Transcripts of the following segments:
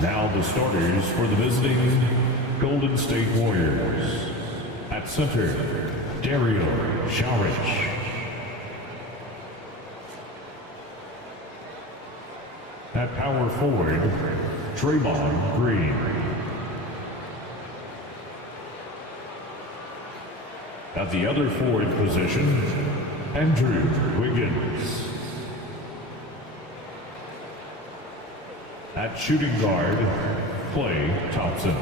Now the starters for the visiting Golden State Warriors. At center, Dario Saric. At power forward, Draymond Green. At the other forward position, Andrew Wiggins. At shooting guard, Klay Thompson.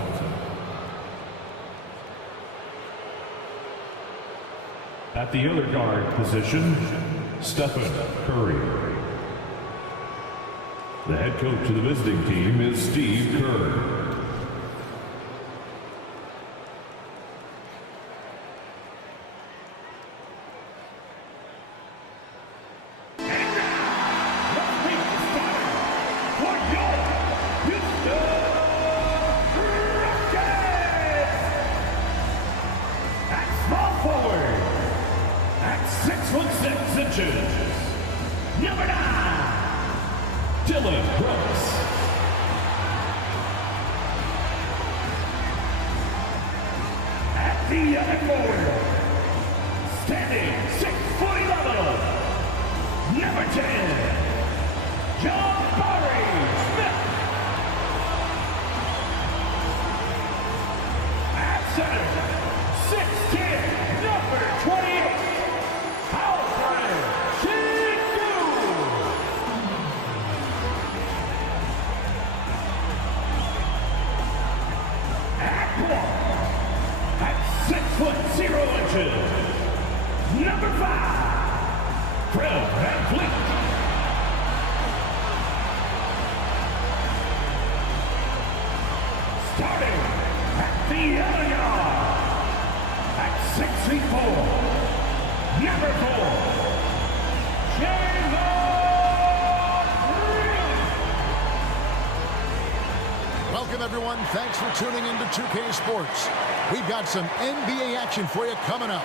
At the other guard position, Stephen Curry. The head coach of the visiting team is Steve Kerr. Number 9, Dillon Brooks. At the other forward, standing 6'11", number 10, Jabari Smith. At center, 6'10", number 28, Alfred Sengun. At point, at 6'0", number 5, Fred VanVleet. Starting at the other yard, at 6'4", number 4, Jalen Green. Welcome, everyone. Thanks for tuning in to 2K Sports. We've got some NBA action for you coming up.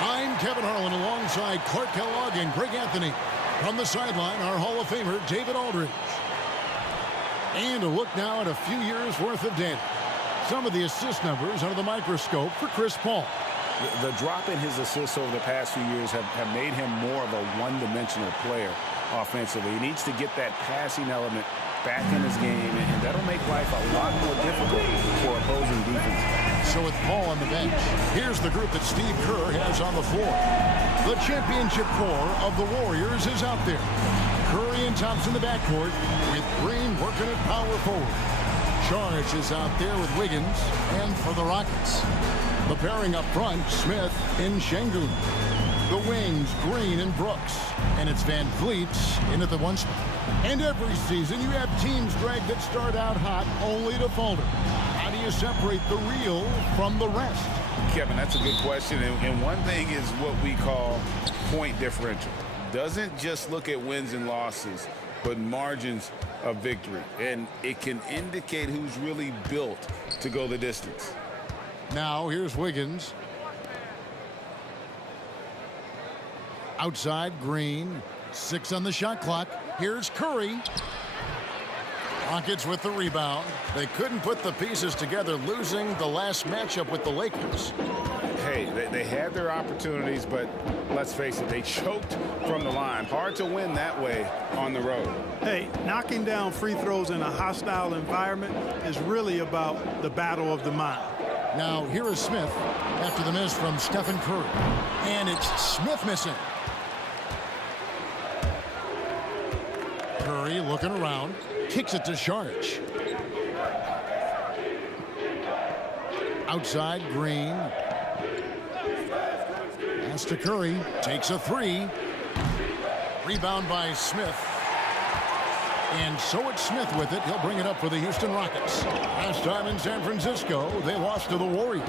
I'm Kevin Harlan alongside Clark Kellogg and Greg Anthony. From the sideline, our Hall of Famer, David Aldridge. And a look now at a few years' worth of data. Some of the assist numbers under the microscope for Chris Paul. The drop in his assists over the past few years have made him more of a one-dimensional player offensively. He needs to get that passing element back in his game, and that'll make life a lot more difficult for opposing defense. So with Paul on the bench, here's the group that Steve Kerr has on the floor. The championship core of the Warriors is out there. Curry and Thompson in the backcourt, with Green working at power forward. Saric is out there with Wiggins, and for the Rockets, the pairing up front, Smith and Sengun. The wings, Green and Brooks, and it's VanVleet in at the 1 spot. And every season, you have teams, Greg, that start out hot only to falter. How do you separate the real from the rest? Kevin, that's a good question. And one thing is what we call point differential. Doesn't just look at wins and losses, but margins of victory. And it can indicate who's really built to go the distance. Now, here's Wiggins. Outside, Green. 6 on the shot clock. Here's Curry. Rockets with the rebound. They couldn't put the pieces together, losing the last matchup with the Lakers. Hey, they had their opportunities, but let's face it, they choked from the line. Hard to win that way on the road. Hey, knocking down free throws in a hostile environment is really about the battle of the mind. Now, here is Smith after the miss from Stephen Curry. And it's Smith missing. Curry looking around, kicks it to Saric. Outside, Green. Pass to Curry, takes a 3. Rebound by Smith. And so it's Smith with it. He'll bring it up for the Houston Rockets. Last time in San Francisco, they lost to the Warriors.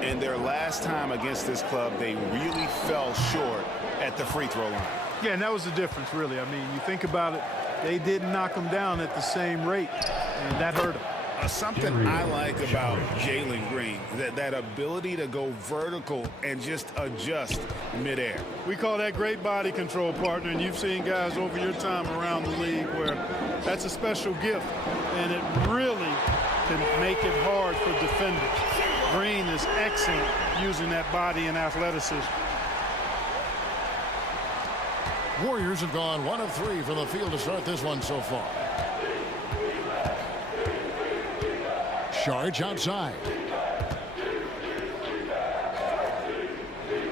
And their last time against this club, they really fell short at the free throw line. Yeah, and that was the difference, really. I mean, you think about it, they didn't knock them down at the same rate, and that hurt them. Something I like about Jalen Green, that ability to go vertical and just adjust midair. We call that great body control, partner, and you've seen guys over your time around the league where that's a special gift, and it really can make it hard for defenders. Green is excellent using that body and athleticism. Warriors have gone 1 of 3 from the field to start this one so far. Saric outside.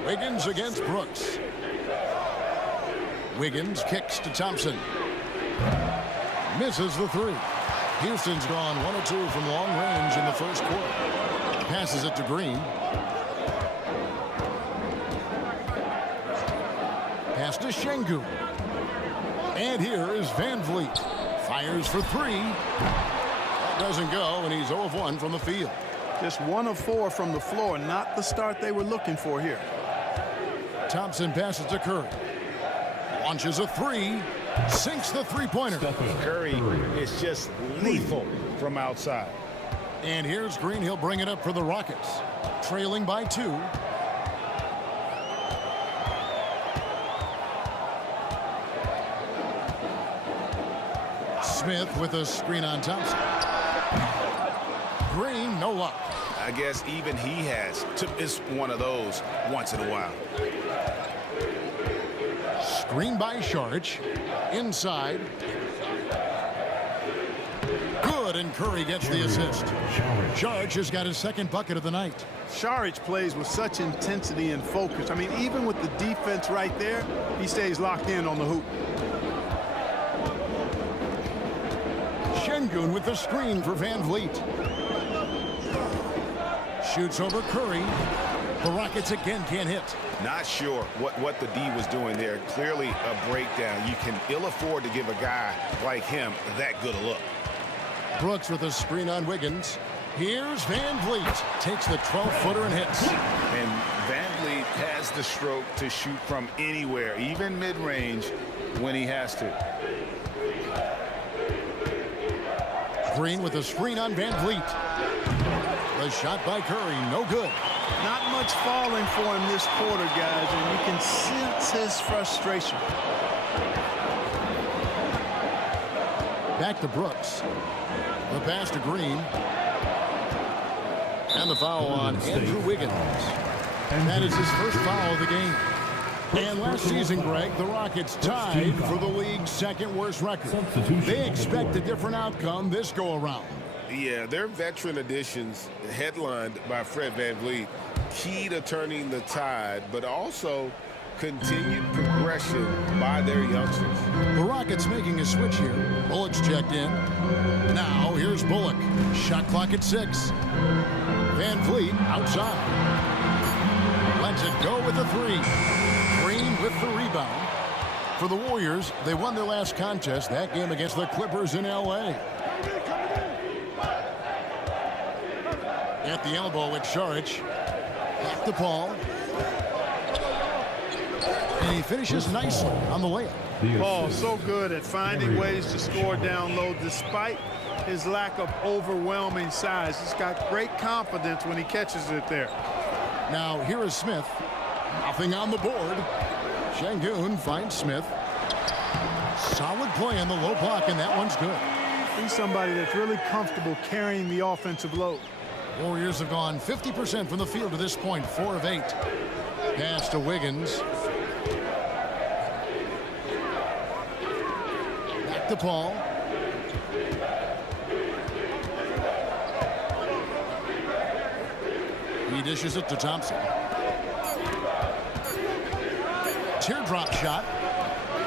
Wiggins against Brooks. Wiggins kicks to Thompson. Misses the 3. Houston's gone 1 of 2 from long range in the first quarter. Passes it to Green. Pass to Şengün. And here is Van Vliet. Fires for 3. That doesn't go, and he's 0 of 1 from the field. Just 1 of 4 from the floor, not the start they were looking for here. Thompson passes to Curry. Launches a 3. Sinks the three-pointer. Curry is just lethal from outside. And here's Green. He'll bring it up for the Rockets. Trailing by 2. Smith with a screen on Thompson. Green, no luck. I guess even he has to miss one of those once in a while. Screen by Saric. Inside. Good, and Curry gets the assist. Saric has got his second bucket of the night. Saric plays with such intensity and focus. I mean, even with the defense right there, he stays locked in on the hoop. Şengün with the screen for Van Vliet. Shoots over Curry. The Rockets again can't hit. Not sure what the D was doing there. Clearly a breakdown. You can ill afford to give a guy like him that good a look. Brooks with a screen on Wiggins. Here's Van Vliet. Takes the 12-footer and hits. And Van Vliet has the stroke to shoot from anywhere, even mid-range, when he has to. Green with a screen on Van Vliet. The shot by Curry, no good. Not much falling for him this quarter, guys, and you can sense his frustration. Back to Brooks. The pass to Green. And the foul on Andrew Wiggins. And that is his first foul of the game. And last season, Greg, the Rockets tied for the league's second worst record. They expect a different outcome this go-around. Yeah, their veteran additions, headlined by Fred VanVleet, key to turning the tide, but also continued progression by their youngsters. The Rockets making a switch here. Bullock's checked in. Now, here's Bullock. Shot clock at 6. VanVleet outside. Lets it go with the 3. Green with the rebound. For the Warriors, they won their last contest, that game against the Clippers in L.A. At the elbow with Saric. Back to Paul. And he finishes nicely on the layup. Paul so good at finding ways to score down low despite his lack of overwhelming size. He's got great confidence when he catches it there. Now here is Smith. Nothing on the board. Şengün finds Smith. Solid play on the low block, and that one's good. He's somebody that's really comfortable carrying the offensive load. Warriors have gone 50% from the field to this point, 4 of 8. Pass to Wiggins. Back to Paul. He dishes it to Thompson. Teardrop shot.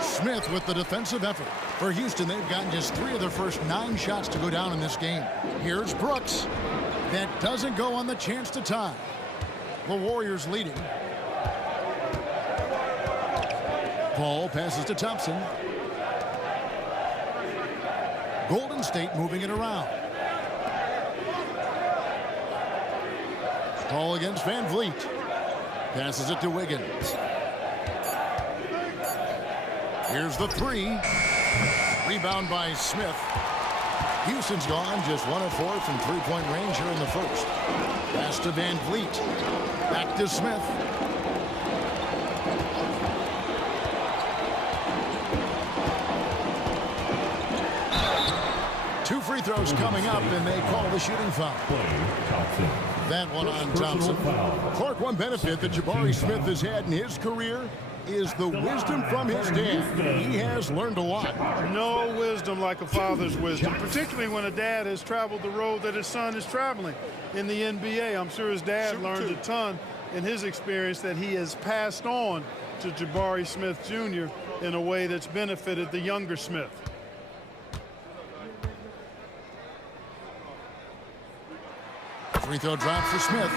Smith with the defensive effort. For Houston, they've gotten just 3 of their first 9 shots to go down in this game. Here's Brooks. That doesn't go on the chance to tie. The Warriors leading. Paul passes to Thompson. Golden State moving it around. Paul against Van Vliet. Passes it to Wiggins. Here's the 3. Rebound by Smith. Houston's gone just 1 of 4 from three-point range here in the first. Pass to Van Vliet. Back to Smith. Two free throws coming up, and they call the shooting foul. That one on Thompson. Clark, one benefit that Jabari Smith has had in his career is the wisdom from his dad. He has learned a lot. No wisdom like a father's wisdom, particularly when a dad has traveled the road that his son is traveling in the NBA. I'm sure his dad learned a ton in his experience that he has passed on to Jabari Smith Jr. in a way that's benefited the younger Smith. Free throw drop for Smith.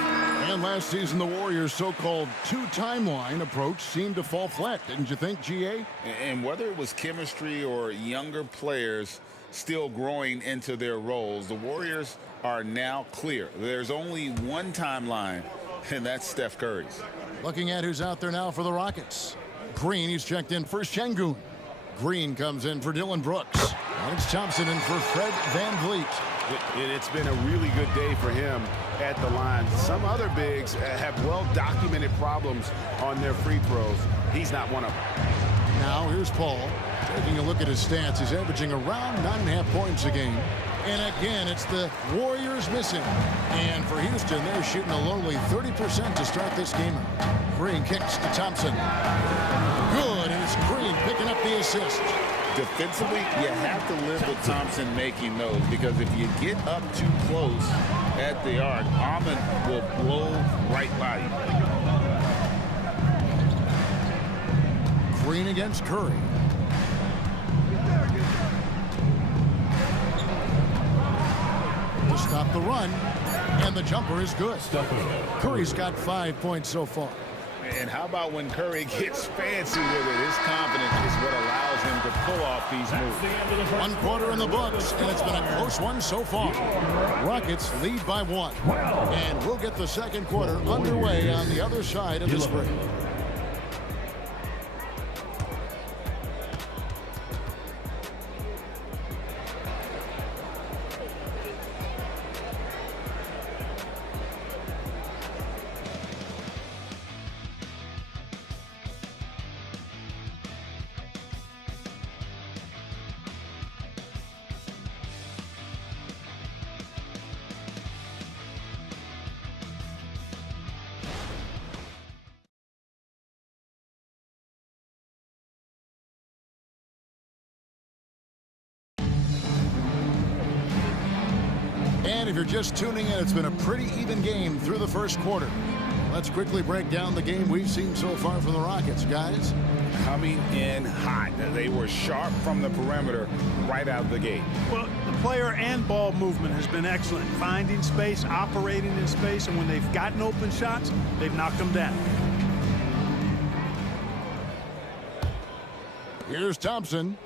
And last season, the Warriors' so-called two-timeline approach seemed to fall flat, didn't you think, G.A.? And whether it was chemistry or younger players still growing into their roles, the Warriors are now clear. There's only one timeline, and that's Steph Curry's. Looking at who's out there now for the Rockets. Green, he's checked in for Şengün. Green comes in for Dylan Brooks. Alex Thompson in for Fred Van Vliet. It's been a really good day for him at the line. Some other bigs have well-documented problems on their free throws. He's not one of them. Now here's Paul. Taking a look at his stats, he's averaging around 9.5 points a game. And again, it's the Warriors missing. And for Houston, they're shooting a lowly 30% to start this game out. Green kicks to Thompson. Good, and it's Green picking up the assist. Defensively, you have to live with Thompson making those, because if you get up too close at the arc, Ahmed will blow right by you. Green against Curry. To stop the run, and the jumper is good. Curry's got 5 points so far. And how about when Curry gets fancy with it? His confidence is what allows him to pull off these moves. 1 quarter in the books, and it's been a close one so far. Rockets lead by 1. And we'll get the second quarter underway on the other side of this break. And if you're just tuning in, it's been a pretty even game through the first quarter. Let's quickly break down the game we've seen so far from the Rockets, guys. Coming in hot. They were sharp from the perimeter right out of the gate. Well, the player and ball movement has been excellent. Finding space, operating in space, and when they've gotten open shots, they've knocked them down. Here's Thompson.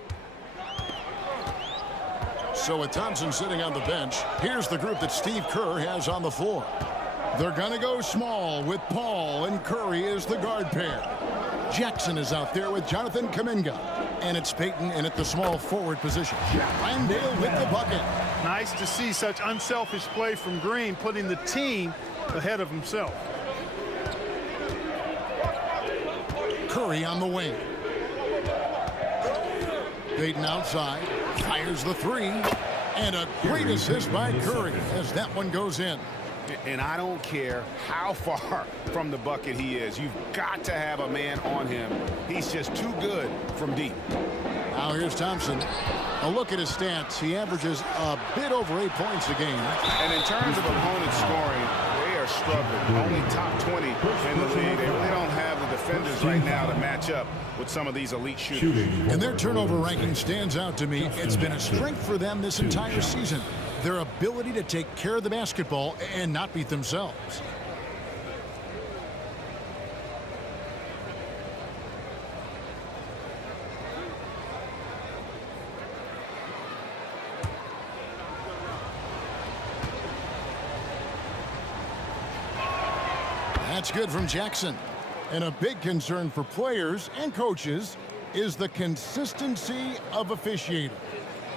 So with Thompson sitting on the bench, here's the group that Steve Kerr has on the floor. They're going to go small with Paul and Curry as the guard pair. Jackson is out there with Jonathan Kuminga. And it's Payton in at the small forward position. Randall with the bucket. Nice to see such unselfish play from Green, putting the team ahead of himself. Curry on the wing. Payton outside. Fires the three. And a great assist by Curry as that one goes in. And I don't care how far from the bucket he is. You've got to have a man on him. He's just too good from deep. Now here's Thompson. A look at his stats. He averages a bit over 8 points a game. And in terms of opponent scoring, they are struggling. Only top 20 in the league. They really don't have the defenders right now to match up with some of these elite shooters. And their turnover ranking stands out to me. It's been a strength for them this entire season. Their ability to take care of the basketball and not beat themselves. That's good from Jackson. And a big concern for players and coaches is the consistency of officiating.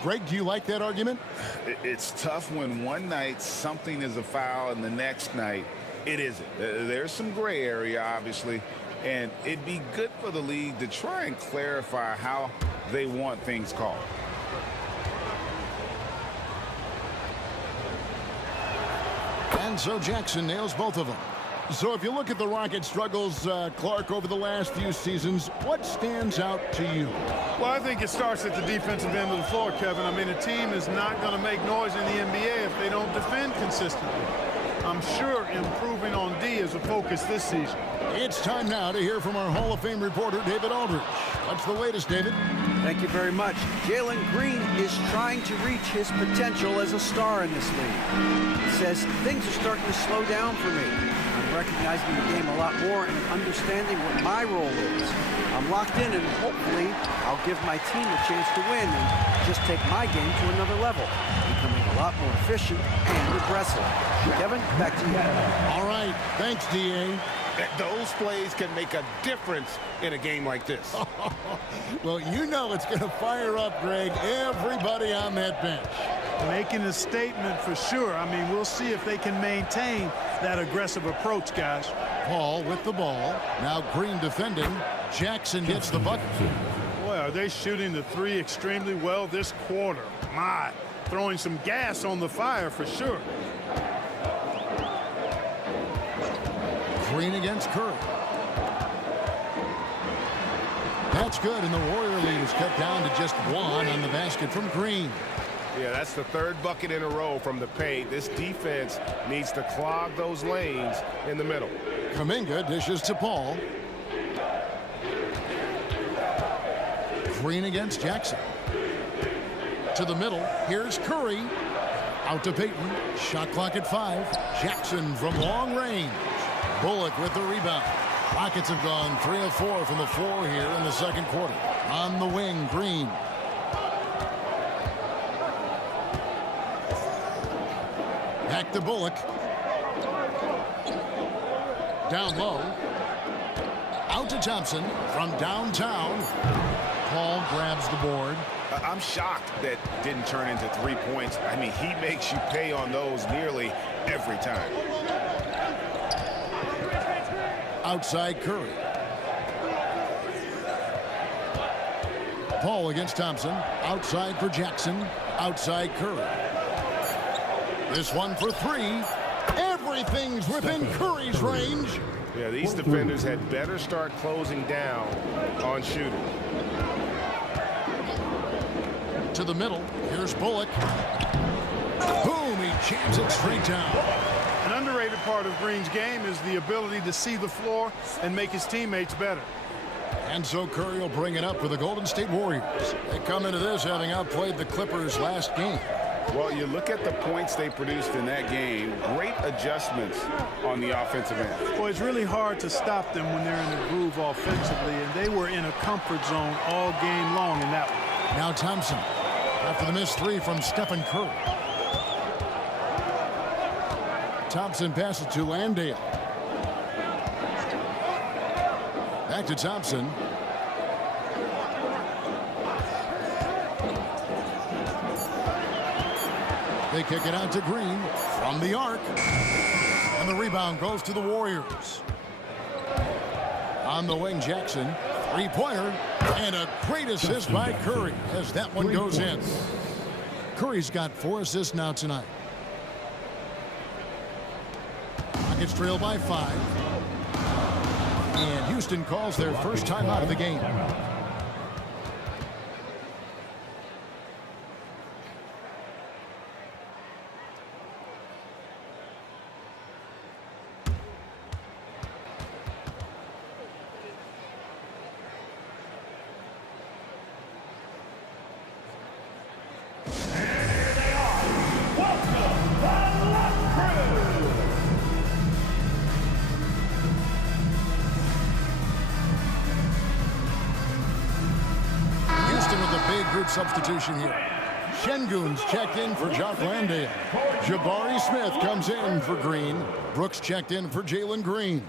Greg, do you like that argument? It's tough when one night something is a foul and the next night it isn't. There's some gray area, obviously, and it'd be good for the league to try and clarify how they want things called. And so Jackson nails both of them. So if you look at the Rockets' struggles, Clark, over the last few seasons, what stands out to you? Well, I think it starts at the defensive end of the floor, Kevin. I mean, a team is not going to make noise in the NBA if they don't defend consistently. I'm sure improving on D is a focus this season. It's time now to hear from our Hall of Fame reporter, David Aldridge. What's the latest, David? Thank you very much. Jalen Green is trying to reach his potential as a star in this league. He says things are starting to slow down for me. I'm recognizing the game a lot more and understanding what my role is. I'm locked in, and hopefully I'll give my team a chance to win and just take my game to another level, becoming a lot more efficient and aggressive. Kevin, back to you. All right. Thanks, D.A. Those plays can make a difference in a game like this. Well, you know it's going to fire up, Greg, everybody on that bench. Making a statement for sure. I mean, we'll see if they can maintain that aggressive approach, guys. Paul with the ball. Now Green defending. Jackson gets the bucket. Boy, are they shooting the three extremely well this quarter. My, throwing some gas on the fire for sure. Green against Curry. That's good, and the Warrior lead is cut down to just one on the basket from Green. Yeah, that's the third bucket in a row from the paint. This defense needs to clog those lanes in the middle. Kuminga dishes to Paul. Green against Jackson. To the middle. Here's Curry. Out to Payton. Shot clock at 5. Jackson from long range. Bullock with the rebound. Rockets have gone 3 of 4 from the floor here in the second quarter. On the wing, Green. Back to Bullock. Down low. Out to Thompson from downtown. Paul grabs the board. I'm shocked that didn't turn into 3 points. I mean, he makes you pay on those nearly every time. Outside Curry. Paul against Thompson. Outside for Jackson. Outside Curry. This one for 3. Everything's within Curry's range. Yeah, these defenders had better start closing down on shooting. To the middle. Here's Bullock. Boom, he jams it straight down. An underrated part of Green's game is the ability to see the floor and make his teammates better. And so Curry will bring it up for the Golden State Warriors. They come into this having outplayed the Clippers last game. Well, you look at the points they produced in that game. Great adjustments on the offensive end. Well, it's really hard to stop them when they're in the groove offensively, and they were in a comfort zone all game long in that one. Now Thompson after the missed 3 from Stephen Curry. Thompson passes to Landale. Back to Thompson. They kick it out to Green from the arc. And the rebound goes to the Warriors. On the wing, Jackson. Three-pointer. And a great assist by Curry as that one goes in. Curry's got 4 assists now tonight. Rockets trail by 5. And Houston calls their first timeout of the game. Substitution here. Şengün's checked in for Jock Landale. Jabari Smith comes in for Green. Brooks checked in for Jalen Green.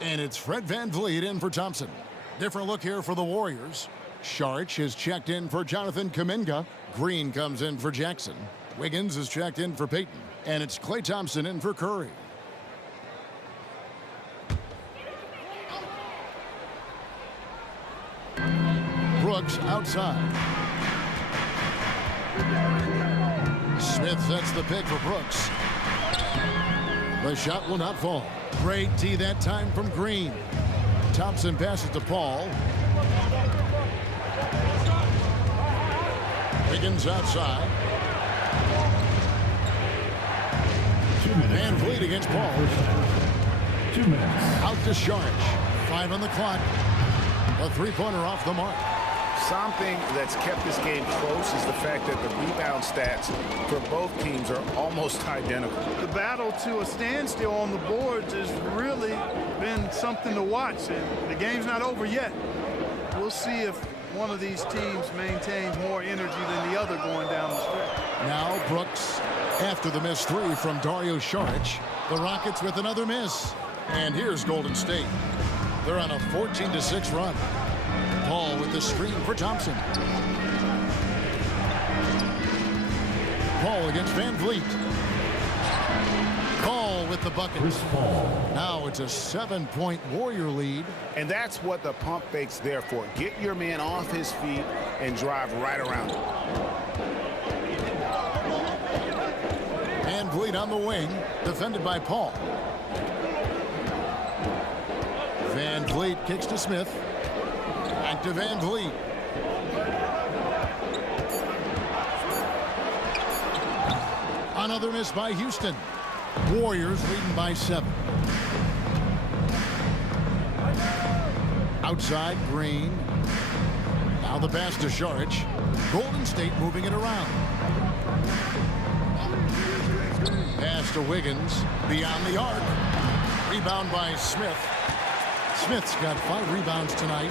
And it's Fred VanVleet in for Thompson. Different look here for the Warriors. Šarić is checked in for Jonathan Kuminga. Green comes in for Jackson. Wiggins is checked in for Payton. And it's Klay Thompson in for Curry. Brooks outside. Smith sets the pick for Brooks. The shot will not fall. Great D that time from Green. Thompson passes to Paul. Wiggins outside. 2 minutes. Van Vliet against Paul. 2 minutes. Out to Saric. 5 on the clock. A three-pointer off the mark. Something that's kept this game close is the fact that the rebound stats for both teams are almost identical. The battle to a standstill on the boards has really been something to watch, and the game's not over yet. We'll see if one of these teams maintains more energy than the other going down the stretch. Now Brooks after the missed three from Dario Saric. The Rockets with another miss. And here's Golden State. They're on a 14-6 run. Paul with the screen for Thompson. Paul against Van Vliet. Paul with the bucket. Chris Paul. Now it's a 7-point Warrior lead. And that's what the pump fake's there for. Get your man off his feet and drive right around him. Van Vliet on the wing, defended by Paul. Van Vliet kicks to Smith. Back to Van Vliet. Another miss by Houston. Warriors leading by 7. Outside, Green. Now the pass to Saric. Golden State moving it around. Pass to Wiggins. Beyond the arc. Rebound by Smith. Smith's got 5 rebounds tonight.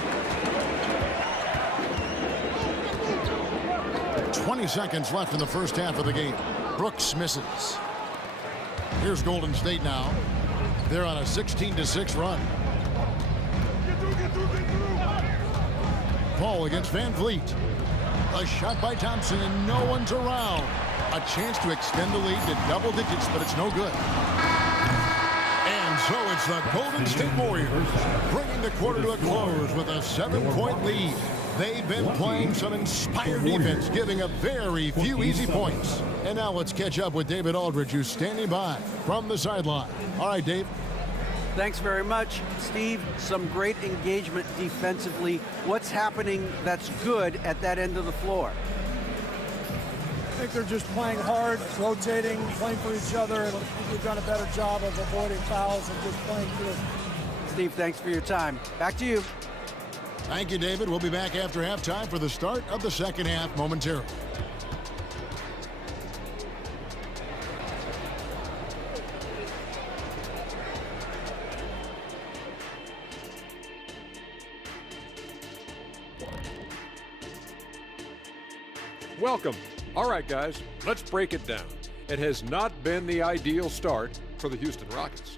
20 seconds left in the first half of the game. Brooks misses. Here's Golden State now. They're on a 16-6 run. Paul against Van Vliet. A shot by Thompson and no one's around. A chance to extend the lead to double digits, but it's no good. And so it's the Golden State Warriors bringing the quarter to a close with a 7-point lead. They've been playing some inspired defense, giving up very few easy points. And now let's catch up with David Aldridge, who's standing by from the sideline. All right, Dave. Thanks very much, Steve. Some great engagement defensively. What's happening that's good at that end of the floor? I think they're just playing hard, rotating, playing for each other, and I think we've done a better job of avoiding fouls and just playing through. Steve, thanks for your time. Back to you. Thank you, David. We'll be back after halftime for the start of the second half momentarily. Welcome. All right, guys, let's break it down. It has not been the ideal start for the Houston Rockets.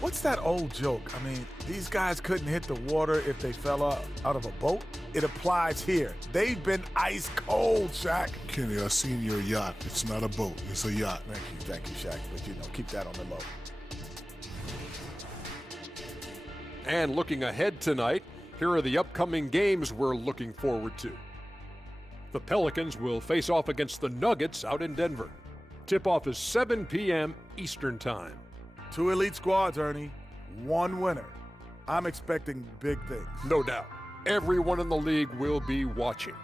What's that old joke? I mean, these guys couldn't hit the water if they fell out of a boat. It applies here. They've been ice cold, Shaq. Kenny, I've seen your yacht. It's not a boat. It's a yacht. Thank you, Shaq. But, you know, keep that on the low. And looking ahead tonight, here are the upcoming games we're looking forward to. The Pelicans will face off against the Nuggets out in Denver. Tip-off is 7 p.m. Eastern Time. 2 elite squads, Ernie. 1 winner. I'm expecting big things. No doubt. Everyone in the league will be watching.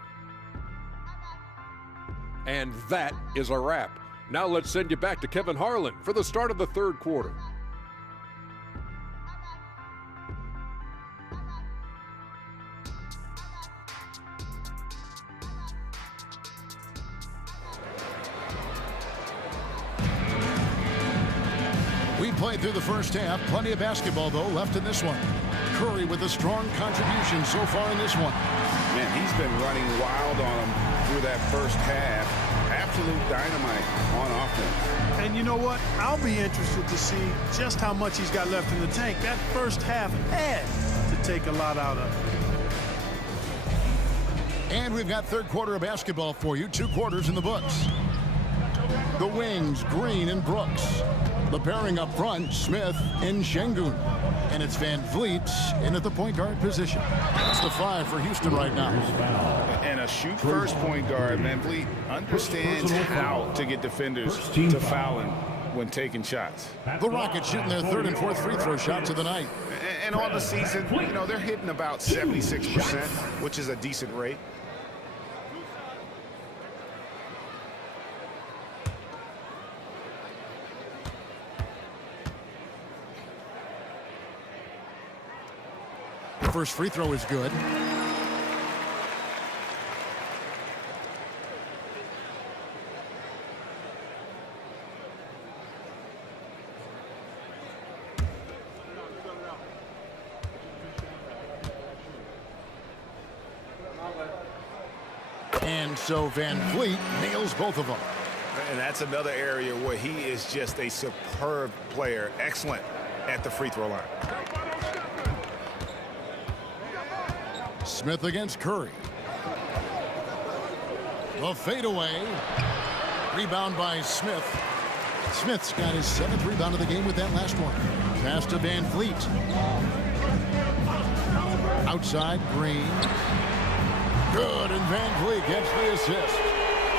And that is a wrap. Now let's send you back to Kevin Harlan for the start of the third quarter. We played through the first half. Plenty of basketball, though, left in this one. Curry with a strong contribution so far in this one. Man, he's been running wild on him through that first half. Absolute dynamite on offense. And you know what? I'll be interested to see just how much he's got left in the tank. That first half had to take a lot out of him. And we've got third quarter of basketball for you. 2 quarters in the books. The wings, Green and Brooks. The pairing up front, Smith and Şengün. And it's Van Vliet in at the point guard position. That's the 5 for Houston right now. And a shoot-first point guard, Van Vliet understands how to get defenders to foul him when taking shots. The Rockets shooting their 3rd and 4th free throw shots of the night. And on the season, you know, they're hitting about 76%, which is a decent rate. The first free throw is good. And so Van Vliet nails both of them. And that's another area where he is just a superb player. Excellent at the free throw line. Smith against Curry. The fadeaway. Rebound by Smith. Smith's got his 7th rebound of the game with that last one. Pass to Van Vliet. Outside, Green. Good, and Van Vliet gets the assist.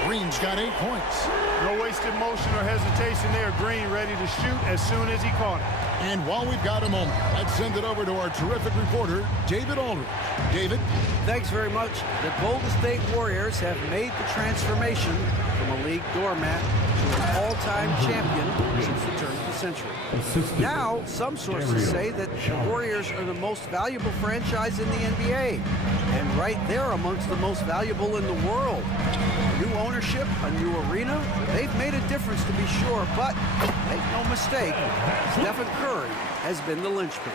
Green's got 8 points. No wasted motion or hesitation there. Green ready to shoot as soon as he caught it. And while we've got a moment, let's send it over to our terrific reporter, David Aldridge. David? Thanks very much. The Golden State Warriors have made the transformation from a league doormat to an all-time champion since the turn of the century. Now, some sources say that the Warriors are the most valuable franchise in the NBA. And right there amongst the most valuable in the world. New ownership, a new arena, they've made a difference to be sure, but make no mistake, Stephen Curry has been the linchpin.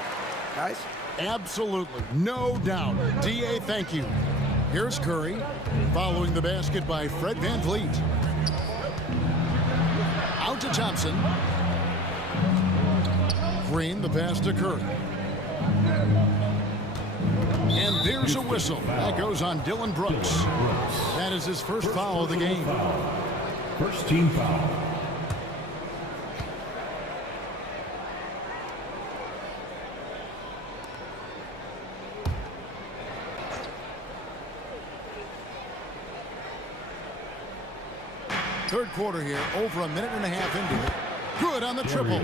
Guys? Absolutely, no doubt. D.A., thank you. Here's Curry, following the basket by Fred Van Vliet. Out to Thompson. Green, the pass to Curry. And there's a whistle. That goes on Dillon Brooks. That is his first foul of the game. First team foul. Third quarter here, over a minute and a half into it. Good on the triple.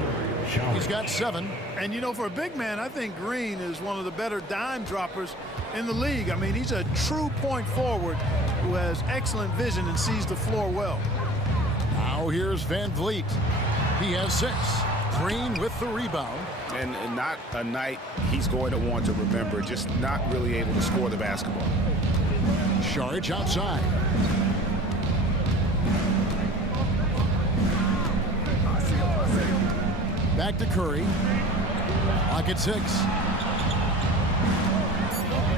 He's got 7. And, you know, for a big man, I think Green is one of the better dime droppers in the league. I mean, he's a true point forward who has excellent vision and sees the floor well. Now here's Van Vliet. He has 6. Green with the rebound. And not a night he's going to want to remember, just not really able to score the basketball. Šarić outside. Back to Curry. Pocket 6.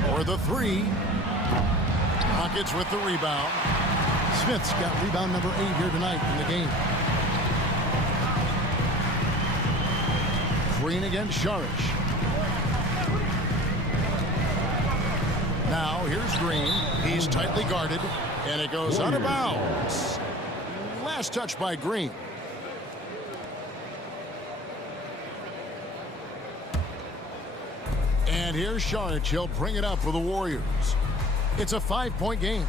For the 3. Rockets with the rebound. Smith's got rebound number 8 here tonight in the game. Green against Šarić. Now here's Green. He's tightly guarded. And it goes out of bounds. Last touch by Green. And here's Šarić. He'll bring it up for the Warriors. It's a 5-point game.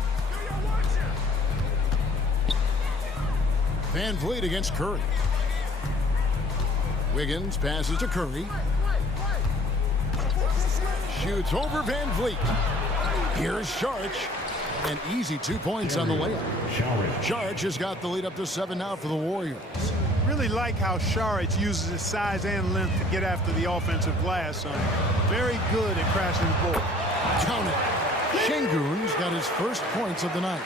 Van Vliet against Curry. Wiggins passes to Curry. Shoots over Van Vliet. Here's Šarić. An easy 2 points on the layup. Šarić has got the lead up to 7 now for the Warriors. Really like how Šarić uses his size and length to get after the offensive glass. Very good at crashing the ball. Count it. Şengün's got his first points of the night.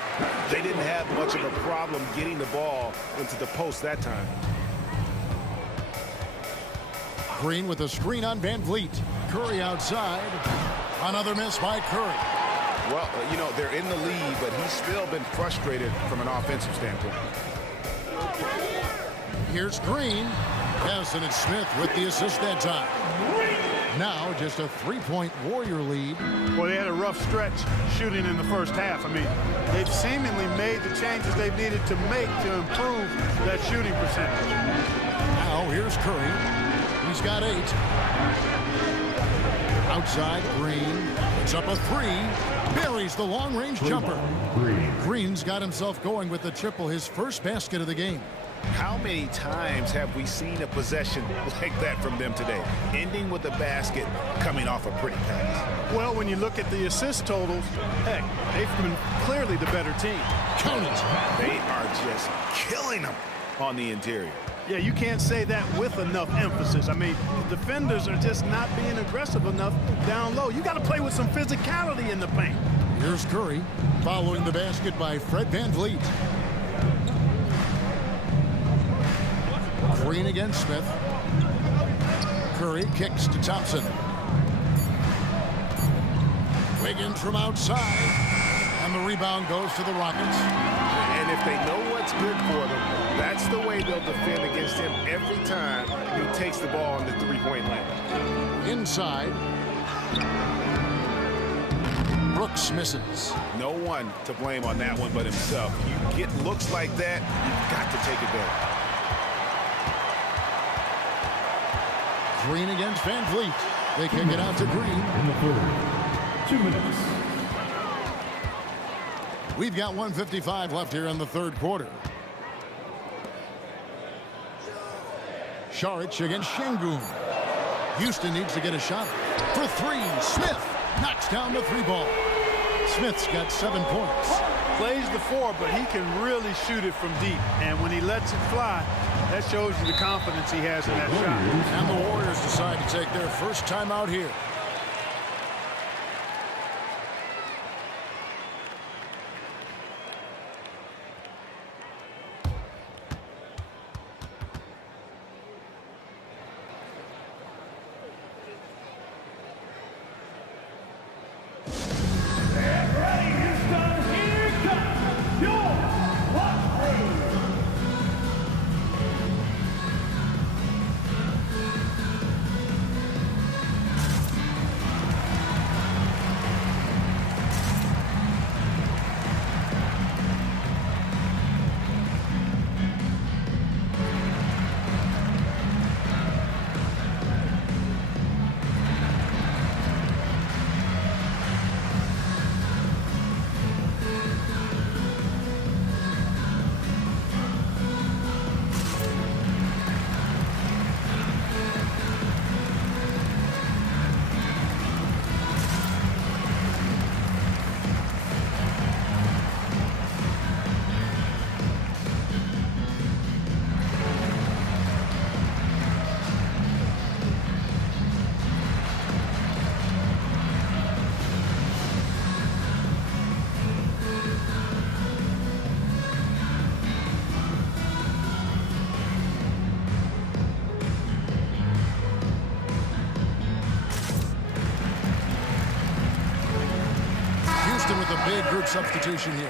They didn't have much of a problem getting the ball into the post that time. Green with a screen on Van Vliet. Curry outside. Another miss by Curry. Well, you know, they're in the lead, but he's still been frustrated from an offensive standpoint. Here's Green. Yes, and it's Smith with the assist that time. Now just a 3-point Warrior lead. Well, they had a rough stretch shooting in the first half. I mean, they've seemingly made the changes they've needed to make to improve that shooting percentage. Now here's Curry. He's got 8. Outside, Green puts up a 3. Buries the long-range jumper. Green's got himself going with the triple, his first basket of the game. How many times have we seen a possession like that from them today, ending with a basket coming off a pretty pass? Well, when you look at the assist totals, heck, they've been clearly the better team. Count it. They are just killing them on the interior. Yeah, you can't say that with enough emphasis. I mean, the defenders are just not being aggressive enough down low. You got to play with some physicality in the paint. Here's Curry, following the basket by Fred VanVleet. Green against Smith. Curry kicks to Thompson. Wiggins from outside. And the rebound goes to the Rockets. And if they know what's good for them, that's the way they'll defend against him every time he takes the ball in the three-point line. Inside. Brooks misses. No one to blame on that one but himself. You get looks like that, you've got to take advantage. Green against VanVleet. They kick it out to Green. In the third. 2 minutes. We've got 1:55 left here in the third quarter. Šarić against Şengün. Houston needs to get a shot. For 3, Smith knocks down the 3 ball. Smith's got 7 points. Plays the 4, but he can really shoot it from deep. And when he lets it fly, that shows you the confidence he has in that shot. And the Warriors decide to take their first time out here. With a big group substitution here.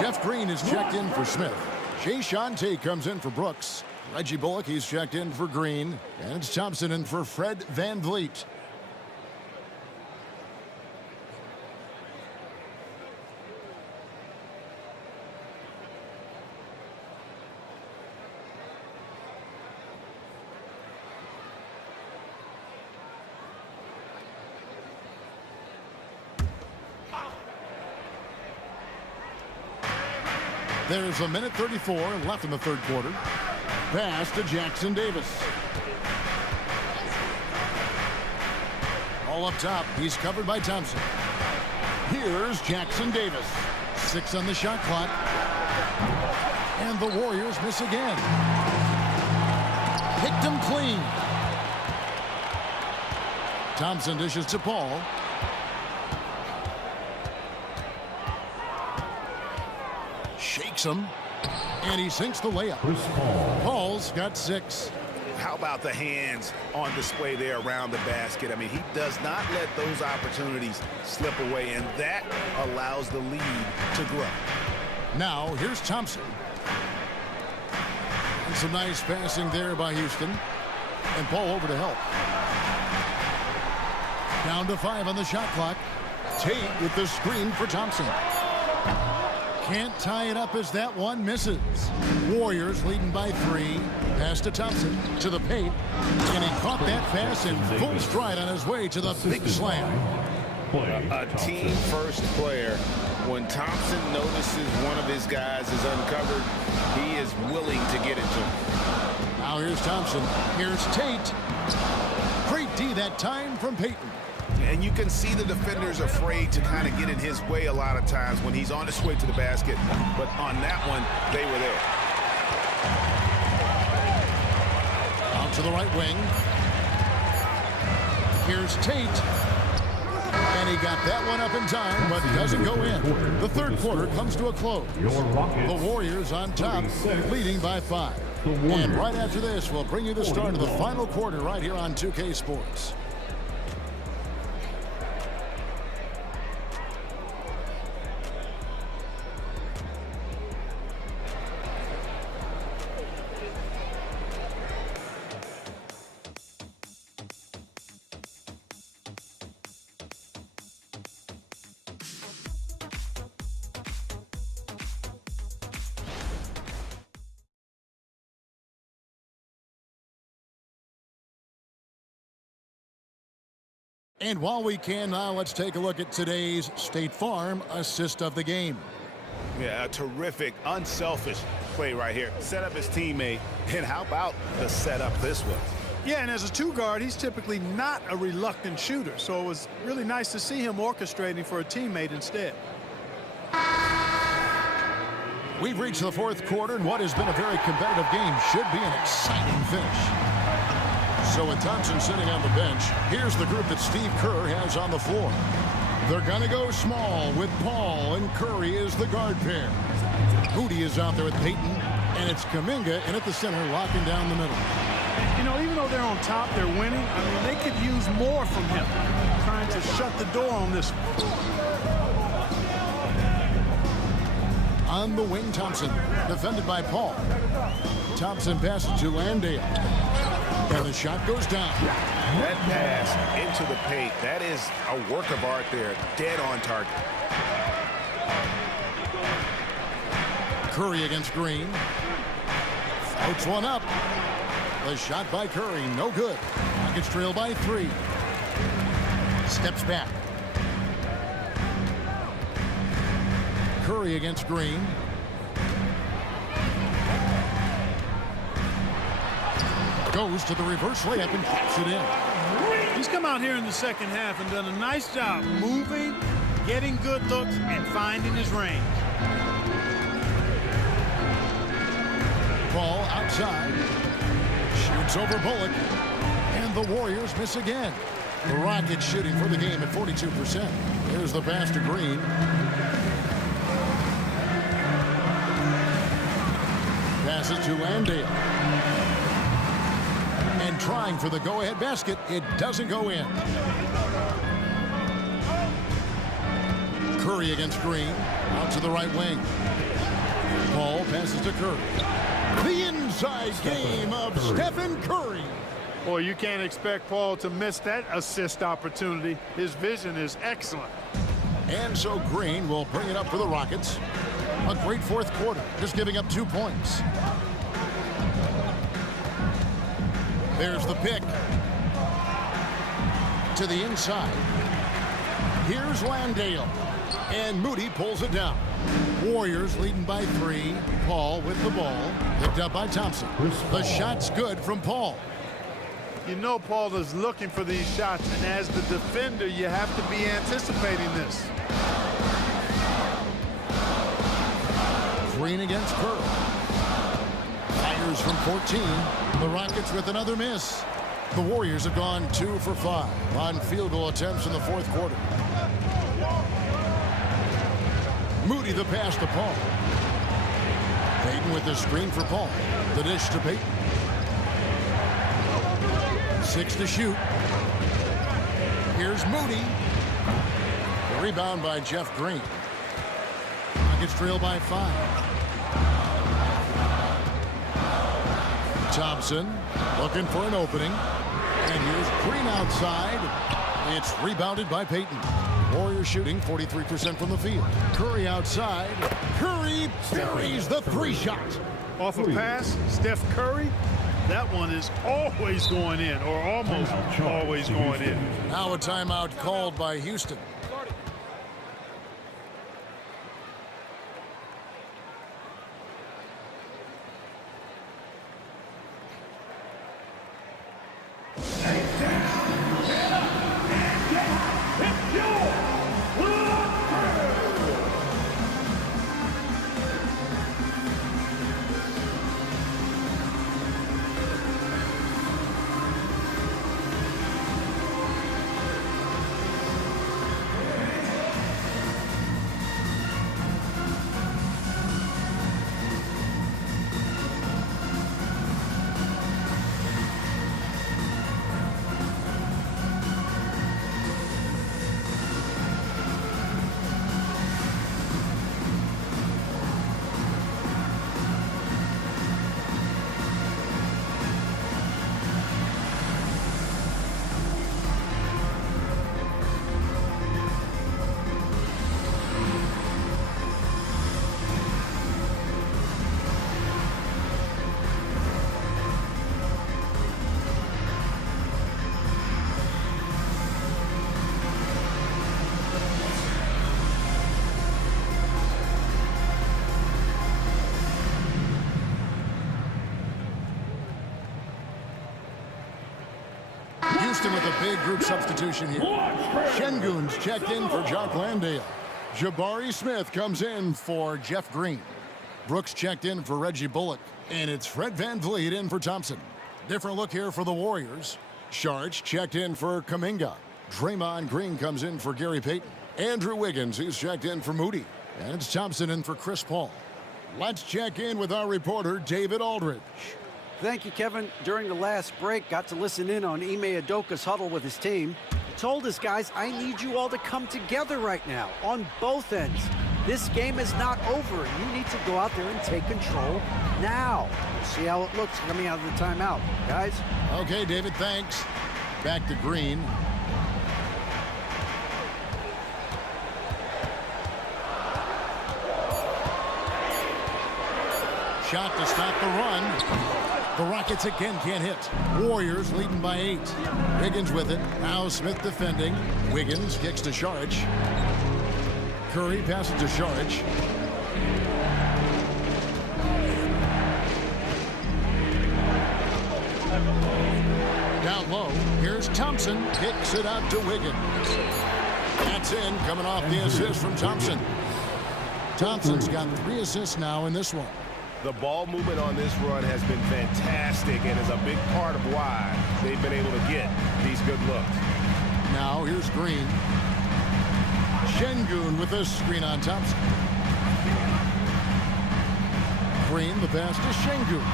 Jeff Green is checked in for Smith. Jae'Sean Tate comes in for Brooks. Reggie Bullock, he's checked in for Green. And it's Thompson in for Fred VanVleet. There's 1:34 left in the third quarter. Pass to Jackson Davis. All up top. He's covered by Thompson. Here's Jackson Davis. 6 on the shot clock. And the Warriors miss again. Picked him clean. Thompson dishes to Paul. Shakes him, and he sinks the layup. Paul's got 6. How about the hands on display there around the basket? I mean, he does not let those opportunities slip away, and that allows the lead to grow. Now, here's Thompson. And some nice passing there by Houston. And Paul over to help. Down to 5 on the shot clock. Tate with the screen for Thompson. Can't tie it up as that one misses. Warriors leading by 3. Pass to Thompson to the paint. And he caught that pass in full stride on his way to the big slam. A team-first player. When Thompson notices one of his guys is uncovered, he is willing to get it to him. Now here's Thompson. Here's Tate. Great D that time from Payton. And you can see the defenders afraid to kind of get in his way a lot of times when he's on his way to the basket. But on that one, they were there. Out to the right wing. Here's Tate. And he got that one up in time, but doesn't go in. The third quarter comes to a close. The Warriors on top, leading by 5. And right after this, we'll bring you the start of the final quarter right here on 2K Sports. And while we can now, let's take a look at today's State Farm assist of the game. Yeah, a terrific, unselfish play right here. Set up his teammate. And how about the setup this way? Yeah, and as a 2-guard, he's typically not a reluctant shooter. So it was really nice to see him orchestrating for a teammate instead. We've reached the fourth quarter, and what has been a very competitive game should be an exciting finish. So with Thompson sitting on the bench, here's the group that Steve Kerr has on the floor. They're going to go small with Paul and Curry as the guard pair. Moody is out there with Payton, and it's Kuminga in at the center, locking down the middle. You know, even though they're on top, they're winning. I mean, they could use more from him, trying to shut the door on this. On the wing, Thompson, defended by Paul. Thompson passes to Landale. And the shot goes down. That pass into the paint, that is a work of art there. Dead on target. Curry against Green. Floats one up. The shot by Curry, no good. Rockets trail by 3. Steps back. Curry against Green. Goes to the reverse layup and drops it in. He's come out here in the second half and done a nice job moving, getting good looks, and finding his range. Ball outside. Shoots over Bullock. And the Warriors miss again. The Rockets shooting for the game at 42%. There's the pass to Green. Passes to Landale. And trying for the go-ahead basket. It doesn't go in. Curry against Green. Out to the right wing. Paul passes to Curry. The inside game of Stephen Curry. Boy, you can't expect Paul to miss that assist opportunity. His vision is excellent. And so Green will bring it up for the Rockets. A great fourth quarter, just giving up 2 points. There's the pick. To the inside. Here's Landale. And Moody pulls it down. Warriors leading by 3. Paul with the ball. Picked up by Thompson. The shot's good from Paul. You know Paul is looking for these shots, and as the defender, you have to be anticipating this. Green against Kerr. Fires from 14. The Rockets with another miss. The Warriors have gone 2 for 5 on field goal attempts in the fourth quarter. Moody the pass to Paul. Payton with the screen for Paul. The dish to Payton. 6 to shoot. Here's Moody. The rebound by Jeff Green. Rockets trail by 5. Thompson looking for an opening. And here's Green outside. It's rebounded by Payton. Warriors shooting 43% from the field. Curry outside. Curry buries the three-shot. Off a pass, Steph Curry, that one is always going in, or almost always going in. Now a timeout called by Houston. Houston with a big group substitution here. Şengün's checked in for Jock Landale. Jabari Smith comes in for Jeff Green. Brooks checked in for Reggie Bullock. And it's Fred VanVleet in for Thompson. Different look here for the Warriors. Saric checked in for Kuminga. Draymond Green comes in for Gary Payton. Andrew Wiggins, he's checked in for Moody. And it's Thompson in for Chris Paul. Let's check in with our reporter, David Aldridge. Thank you, Kevin. During the last break, got to listen in on Ime Udoka's huddle with his team. He told his guys, I need you all to come together right now on both ends. This game is not over, and you need to go out there and take control now. We'll see how it looks coming out of the timeout. Guys? Okay, David, thanks. Back to Green. Shot to stop the run. The Rockets again can't hit. Warriors leading by 8. Wiggins with it. Now Smith defending. Wiggins kicks to Saric. Curry passes to Saric. Down low. Here's Thompson. Kicks it out to Wiggins. That's in. Coming off the assist from Thompson. Thompson's got 3 assists now in this one. The ball movement on this run has been fantastic and is a big part of why they've been able to get these good looks. Now here's Green. Şengün with a screen on Thompson. Green, the pass to Şengün.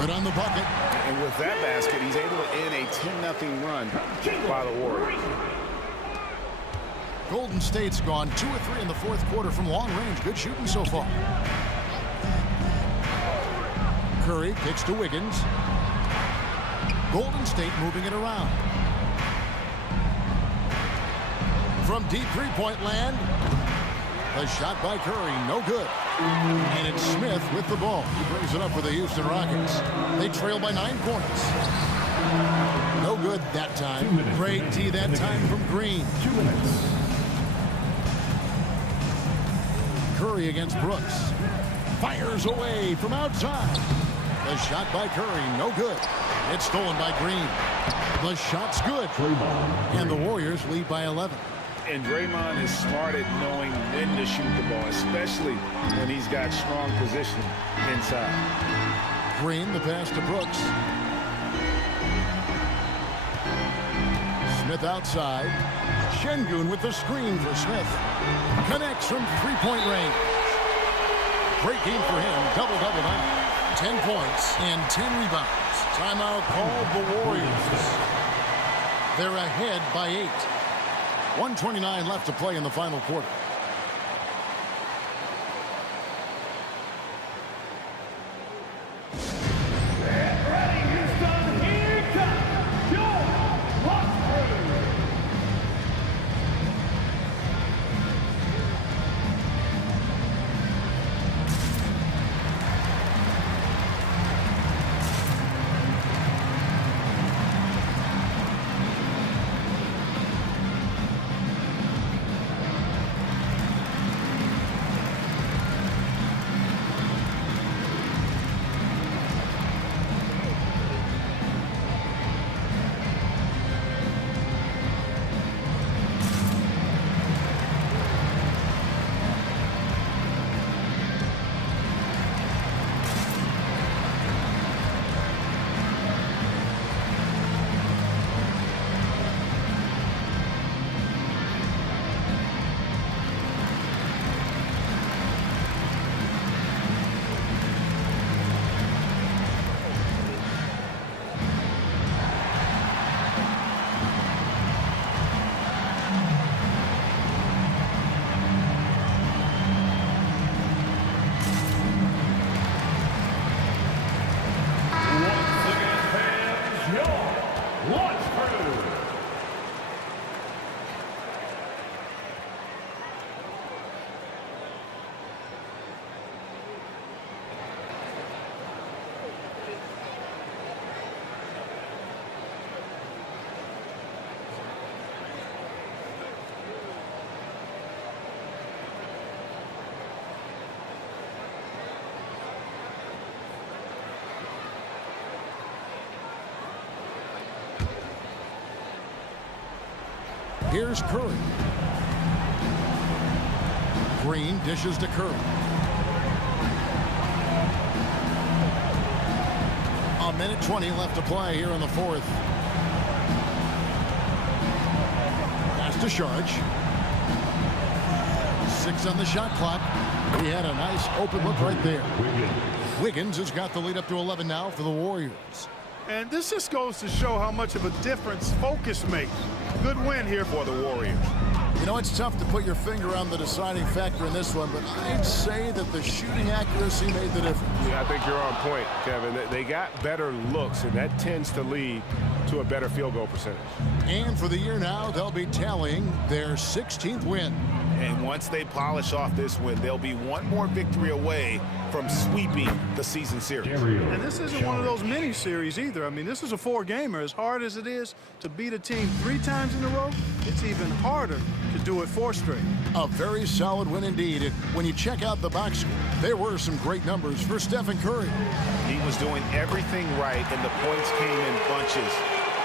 Good on the bucket. And with that basket, he's able to end a 10-0 run by the Warriors. Golden State's gone 2 of 3 in the fourth quarter from long range. Good shooting so far. Curry kicks to Wiggins. Golden State moving it around. From deep three-point land. A shot by Curry, no good. And it's Smith with the ball. He brings it up for the Houston Rockets. They trail by 9 points. No good that time. Great D that time from Green. 2 minutes. Curry against Brooks. Fires away from outside. The shot by Curry, no good. It's stolen by Green. The shot's good. And the Warriors lead by 11. And Draymond is smart at knowing when to shoot the ball, especially when he's got strong position inside. Green, the pass to Brooks. Smith outside. Şengün with the screen for Smith. Connects from three-point range. Great game for him. Double-double now. 10 points and 10 rebounds. Timeout called the Warriors. They're ahead by 8. 1:29 left to play in the final quarter. Get ready, Houston. Here it comes. Here's Curry. Green dishes to Curry. A minute 20 left to play here in the fourth. Pass to Saric. 6 on the shot clock. He had a nice open look right there. Wiggins has got the lead up to 11 now for the Warriors. And this just goes to show how much of a difference focus makes. Good win here for the Warriors. You know, it's tough to put your finger on the deciding factor in this one, but I'd say that the shooting accuracy made the difference. Yeah, I think you're on point, Kevin. They got better looks, and that tends to lead to a better field goal percentage. And for the year now, they'll be tallying their 16th win. And once they polish off this win, they'll be one more victory away from sweeping the season series. And this isn't one of those mini series either. I mean, this is a 4-gamer. As hard as it is to beat a team 3 times in a row, it's even harder to do it 4 straight. A very solid win indeed. And when you check out the box score, there were some great numbers for Stephen Curry. He was doing everything right, and the points came in bunches.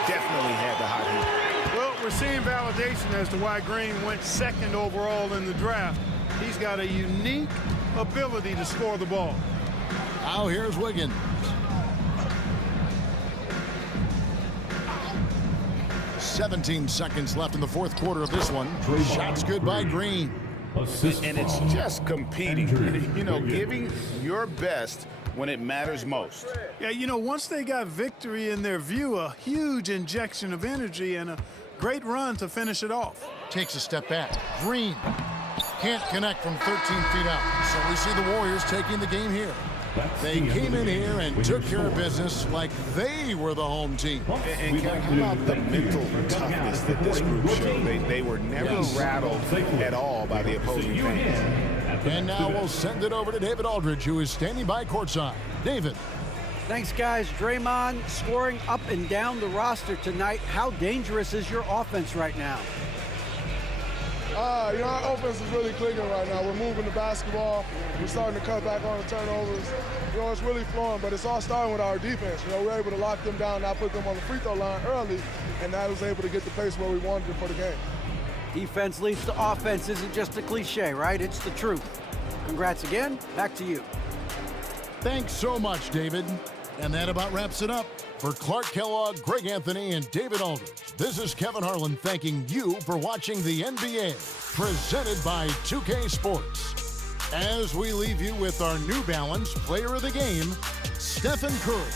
Definitely had the hot heat. Well, we're seeing validation as to why Green went 2nd overall in the draft. He's got a unique ability to score the ball. Now here's Wiggins. "17 seconds left in the fourth quarter of this one. Shots good by Green. And it's just competing, you know, giving your best when it matters most. Yeah, you know, once they got victory in their view, a huge injection of energy and a great run to finish it off. Takes a step back. Green can't connect from 13 feet out. So we see the Warriors taking the game here. They came in here and took care of business like they were the home team. And Kevin, how about the mental toughness that this group showed? They were never rattled at all by the opposing fans. And now we'll send it over to David Aldridge, who is standing by courtside. David. Thanks, guys. Draymond scoring up and down the roster tonight. How dangerous is your offense right now? You know, our offense is really clicking right now. We're moving the basketball. We're starting to cut back on the turnovers. You know, it's really flowing, but it's all starting with our defense. You know, we're able to lock them down, not put them on the free throw line early, and that was able to get the pace where we wanted it for the game. Defense leads to offense isn't just a cliche, right? It's the truth. Congrats again. Back to you. Thanks so much, David. And that about wraps it up. For Clark Kellogg, Greg Anthony, and David Aldridge, this is Kevin Harlan thanking you for watching the NBA, presented by 2K Sports. As we leave you with our New Balance Player of the Game, Stephen Curry.